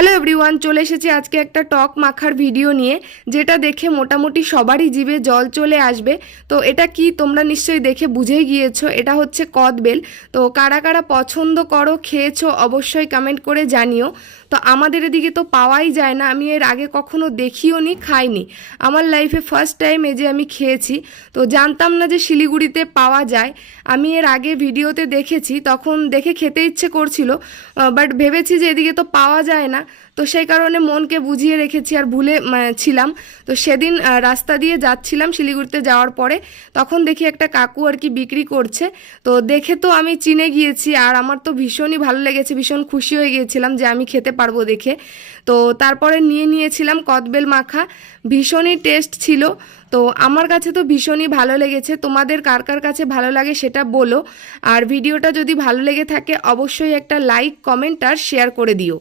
Hello everyone, চলে এসেছি আজকে একটা টক মাখার ভিডিও নিয়ে, যেটা দেখে মোটামুটি সবারই জিভে জল চলে আসবে। তো এটা কি তোমরা নিশ্চয়ই দেখে বুঝেই গিয়েছো, এটা হচ্ছে কদবেল। তো কারা কারা পছন্দ করো, খেয়েছো, অবশ্যই কমেন্ট করে জানিও। তো আমাদের এদিকে তো পাওয়াই যায় না, আমি এর আগে কখনো দেখিও নি, খাইনি। আমার লাইফে ফার্স্ট টাইম এই যে আমি খেয়েছি। তো জানতাম না যে শিলিগুড়িতে পাওয়া যায়। আমি এর আগে ভিডিওতে দেখেছি, তখন দেখে খেতে ইচ্ছে করছিল, বাট ভেবেছি যে এদিকে তো পাওয়া যায় না। তো সেই কারণে মনকে বুঝিয়ে রেখেছি আর ভুলে ছিলাম। তো সেদিন রাস্তা দিয়ে যাচ্ছিলাম শিলিগুড়িতে যাওয়ার পরে, তখন দেখি একটা কাকু আর কি বিক্রি করছে। তো দেখে তো আমি চিনে গিয়েছি, আর আমার তো ভীষণই ভালো লেগেছে, ভীষণ খুশি হয়ে গিয়েছিলাম যে আমি খেতে পারবো দেখে। তো তারপরে নিয়েছিলাম কদবেল মাখা, ভীষণই টেস্ট ছিল। তো আমার কাছে তো ভীষণই ভালো লেগেছে। তোমাদের কার কার কাছে ভালো লাগে সেটা বলো। আর ভিডিওটা যদি ভালো লেগে থাকে অবশ্যই একটা লাইক, কমেন্ট আর শেয়ার করে দিও।